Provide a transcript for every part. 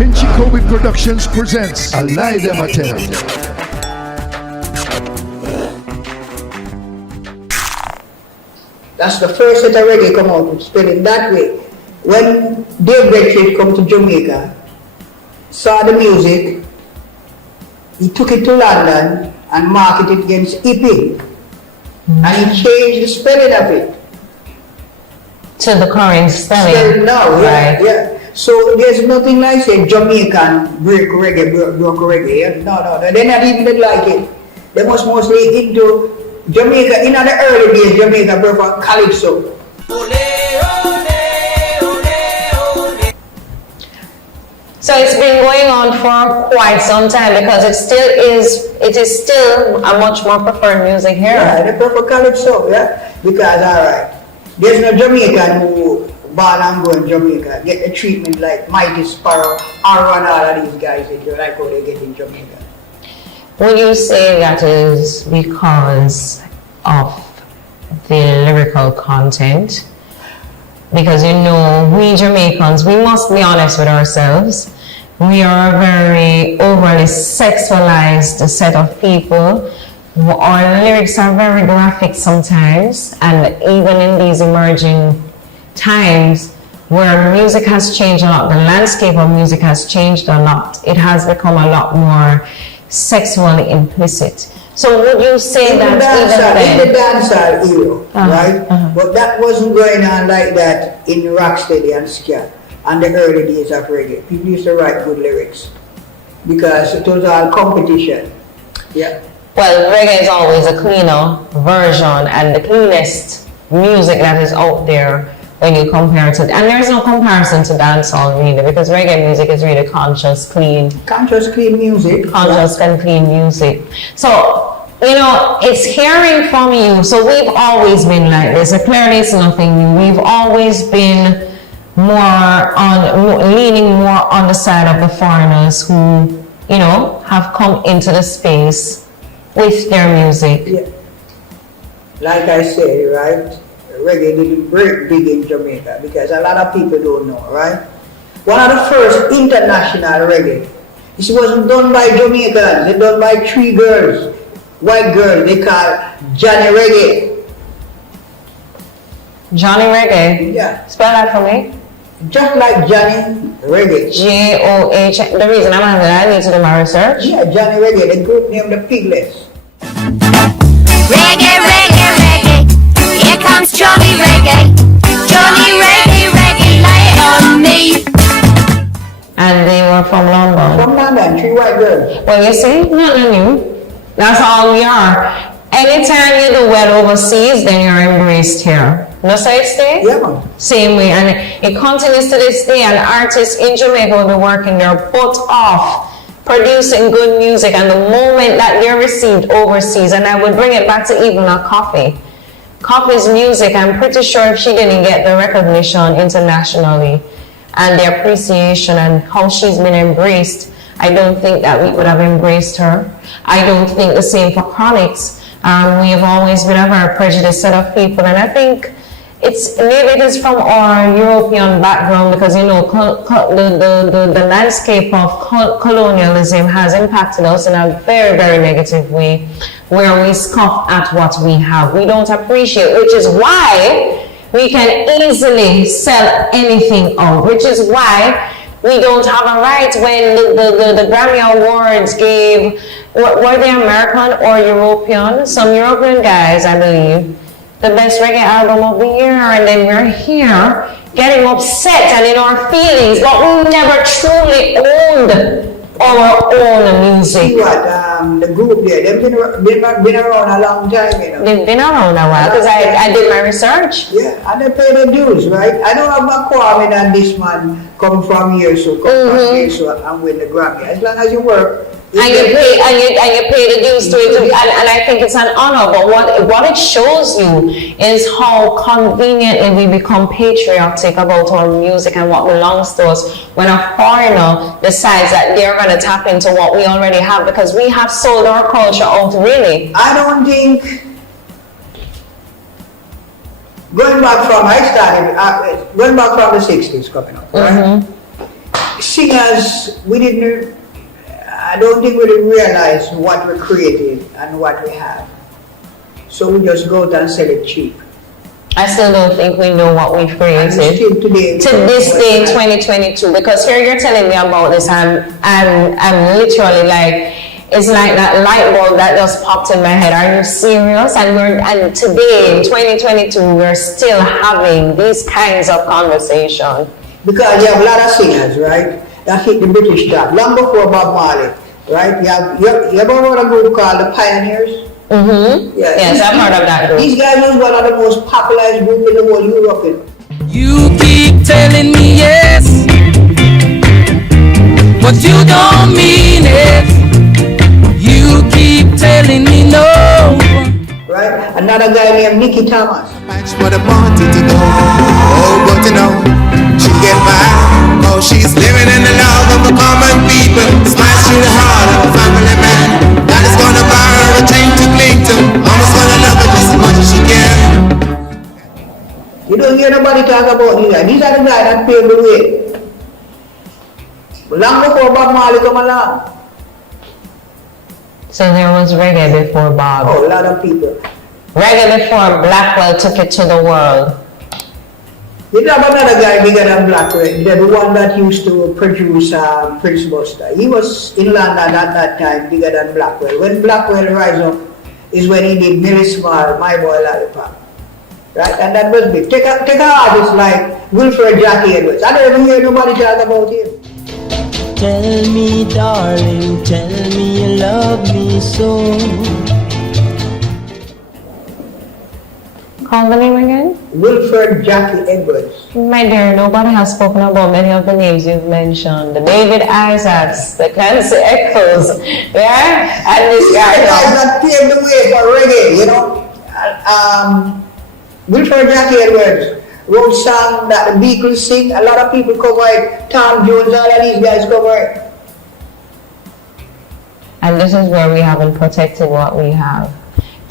Pinchy Kobe Productions presents A Lie Them a Tell. That's the first set of reggae come out with spelling that way. When Dave Bedford come to Jamaica, saw the music, he took it to London and marketed it against EP. And he changed the spelling of it. To the current spelling. Spelling now, yeah, Right. yeah. So there's nothing like say Jamaican break reggae, broke reggae. Yeah? No, they're not even like it. They was mostly into Jamaica. In the early days, Jamaica broke for calypso. So it's been going on for quite some time because it is still a much more preferred music here. Yeah, they prefer calypso, yeah. Because alright, there's no Jamaican who born and go in Jamaica get the treatment like Mighty Sparrow, Aaron, all of these guys they do, like how they get in Jamaica. Would you say that is because of the lyrical content? Because you know, we Jamaicans, we must be honest with ourselves. We are a very overly sexualized set of people. Our lyrics are very graphic sometimes, and even in these emerging times where music has changed a lot, the landscape of music has changed a lot. It has become a lot more sexually implicit. So would you say that in the dancehall era, right? But that wasn't going on like that in rocksteady and ska and the early days of reggae. People used to write good lyrics because it was all competition. Yeah. Well, reggae is always a cleaner version and the cleanest music that is out there when you compare it to, and there's no comparison to dancehall really, because reggae music is really conscious, clean. Conscious, clean music. Conscious and clean music. So, you know, it's hearing from you. So we've always been like this. Clearly it's nothing new. We've always been leaning more on the side of the foreigners who, you know, have come into the space with their music. Yeah. Like I said, right? Reggae didn't break big in Jamaica because a lot of people don't know, right? One of the first international reggae, this wasn't done by Jamaicans, it's done by three girls, white girls, they call Johnny Reggae. Johnny Reggae? Yeah. Spell that for me. Just like Johnny Reggae. J-O-H. The reason I'm having that, I need to do my research. Yeah, Johnny Reggae, the group named the Piglets. Reggae, reggae, reggae. Here comes Johnny Reggae. Johnny Reggae, reggae, lay on me. And they were from London. From London, three white girls. Well, you see, nothing new. That's all we are. Anytime you do well overseas, then you're embraced here. No say stay? Yeah, man. Same way. And it continues to this day. And artists in Jamaica will be working their butt off, producing good music. And the moment that they're received overseas, and I would bring it back to even a Coffee. Coffee's music, I'm pretty sure if she didn't get the recognition internationally and the appreciation and how she's been embraced, I don't think that we would have embraced her. I don't think the same for Chronix. We have always been a very prejudiced set of people, and I think maybe it is from our European background, because you know the landscape of colonialism has impacted us in a very, very negative way, where we scoff at what we have. We don't appreciate, which is why we can easily sell anything out, which is why we don't have a right when the Grammy Awards gave, were they American or European? Some European guys, I believe, the best reggae album of the year, and then we're here getting upset and in our feelings, but we never truly owned our own music. See what, the group there, they've been around a long time, you know. They've been around a while, because I did my research. Yeah, and they pay the dues, right? I don't have a quarrel and this man come from here, so from here, so and win the Grammy. As long as you work. And you pay the dues to it, and I think it's an honor. But what it shows you is how conveniently we become patriotic about our music and what belongs to us when a foreigner decides that they're going to tap into what we already have, because we have sold our culture out, really. I don't think, going back from the 60s coming up, right? singers, I don't think we didn't realize what we created and what we have. So we just go out and sell it cheap. I still don't think we know what we've created Still today, to this day, 2022. Because here you're telling me about this, I'm literally like, it's like that light bulb that just popped in my head. Are you serious? And today in 2022, we're still having these kinds of conversation. Because you have a lot of singers, right, that hit the British top long before Bob Marley, right? You ever heard of a group called the Pioneers? Mm-hmm. Yeah, yes, I've heard of that group. These guys was one of the most popularized groups in the whole Europe. You keep telling me yes, but you don't mean it. You keep telling me no. Right? Another guy named Nicky Thomas. Match what I wanted to go. Oh, but to know she get by. Oh, she's living in the love of the common people. Smash through the heart of a family man. That is gonna buy her a drink to cling to. Almost gonna love her just as much as she can. You don't hear nobody talk about these guys. These are the guys that paved the way. Long before Bob Marley come along. So there was reggae before Bob. Oh, a lot of people. Reggae before Blackwell took it to the world. You have another guy bigger than Blackwell, the one that used to produce Prince Buster. He was in London at that time, bigger than Blackwell. When Blackwell rise up is when he did Millie Small, My Boy Lollipop. Right? And that was big. Take an artist like Wilfred Jackie Edwards. I don't even hear nobody talk about him. Tell me, darling, tell me you love me so. Call the name again? Wilfred Jackie Edwards. My dear, nobody has spoken about many of the names you've mentioned. The David Isaacs, the Clancy Echoes, yeah? And this guy. The guys that paved the way for reggae, you know. Wilfred Jackie Edwards wrote song that the Beatles sing. A lot of people cover it. Tom Jones, all of these guys cover it. And this is where we haven't protected what we have.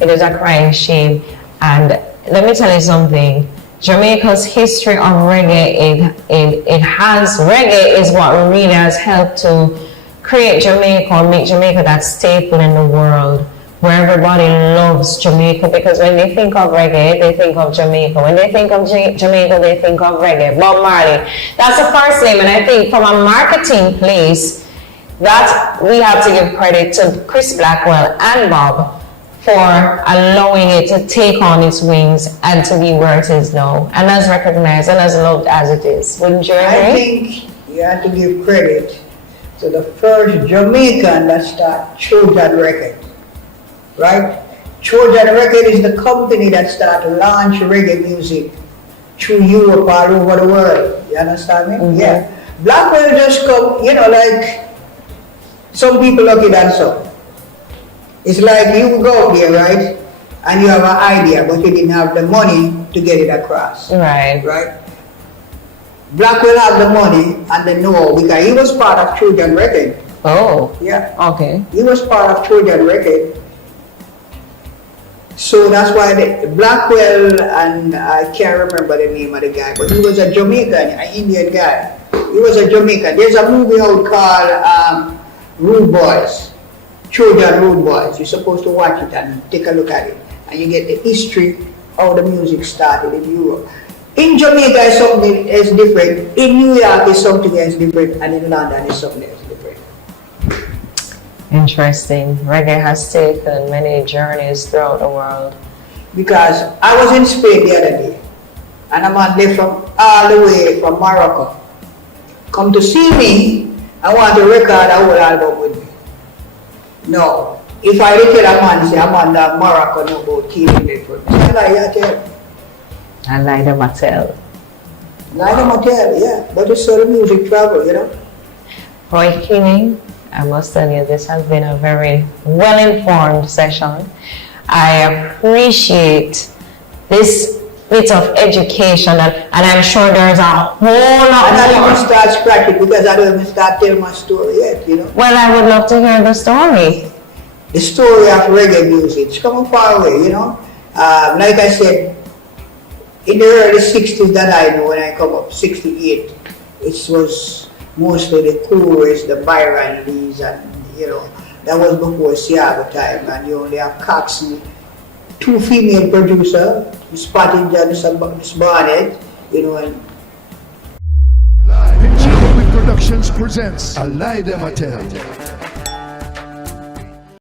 It is a crying shame. And let me tell you something. Jamaica's history of reggae, reggae is what really has helped to create Jamaica or make Jamaica that staple in the world where everybody loves Jamaica, because when they think of reggae, they think of Jamaica. When they think of Jamaica, they think of reggae. Bob Marley. That's the first name, and I think from a marketing place, that we have to give credit to Chris Blackwell and Bob for allowing it to take on its wings and to be where it is now, and as recognized and as loved as it is. Wouldn't you agree? I think you have to give credit to the first Jamaican that started Trojan Records, right? Trojan Records is the company that started launch reggae music through Europe all over the world. You understand me? Mm-hmm. Yeah. Blackwell just come, you know, like some people look at that so. It's like you go out there, right? And you have an idea, but you didn't have the money to get it across. Right. Right? Blackwell have the money and the know because he was part of Trojan Records. Oh. Yeah. Okay. He was part of Trojan Records. So that's why Blackwell, and I can't remember the name of the guy, but he was a Jamaican, an Indian guy. He was a Jamaican. There's a movie out called Rude Boys, Trojan Rude Boys. You're supposed to watch it and take a look at it. And you get the history how the music started in Europe. In Jamaica is something else different. In New York is something else different. And in London is something else different. Interesting. Reggae has taken many journeys throughout the world. Because I was in Spain the other day, and a man there from all the way from Morocco come to see me and want to record a whole album with me. No. If I tell a man, say a man that Morocco know about killing people, say like that. And like the Mattel. Like the Mattel, yeah. But it's so the music travel, you know. Roy Keating, I must tell you, this has been a very well-informed session. I appreciate this bit of education, and I'm sure there's a whole lot And I don't more. even start scratching because I don't even start telling my story yet, you know. Well, I would love to hear the story. The story of reggae music, it's coming far away, you know. Like I said, in the early 60s that I know, when I come up, 68, it was mostly the chorus, the Byron Lees, and you know, that was before Siago time, and you only have Coxsey, 2 female producers, Miss Patty Johnson, Miss Barnett, you know, and Picture Productions presents A Lie Them a Tell.